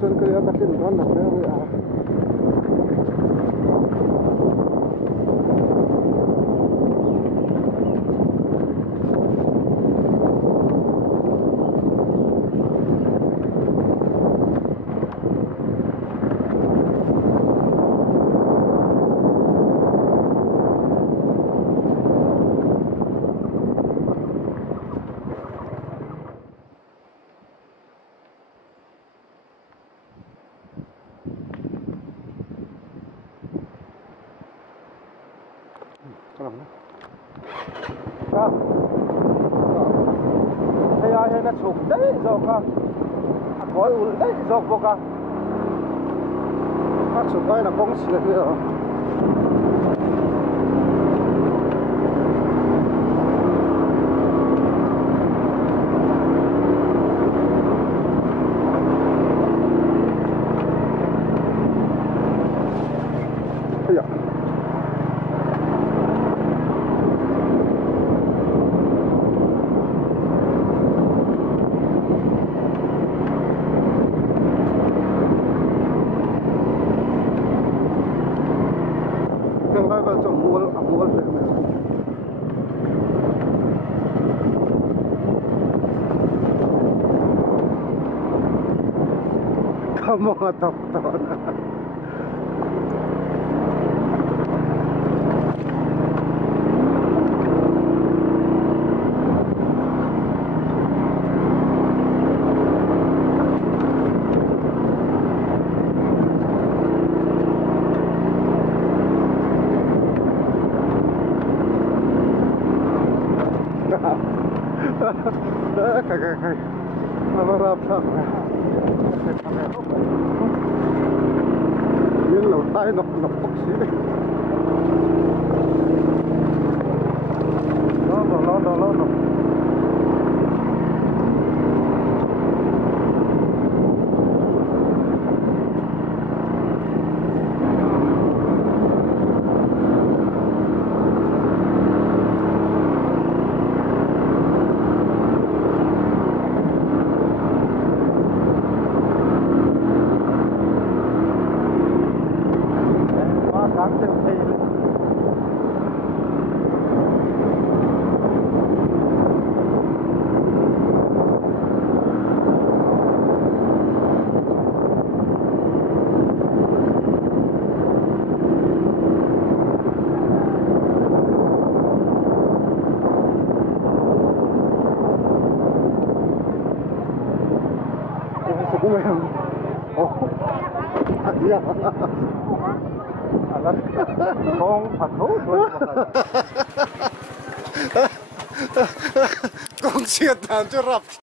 chon cái cái tin ron là cái thấy ai hay là chụp đấy rồi cả gói ủi đấy rồi vô cả các chụp ai là công sự rồi mga doktor kakak marap yun lang tayo nakapok sila no Kong patho kong siat dan tu rap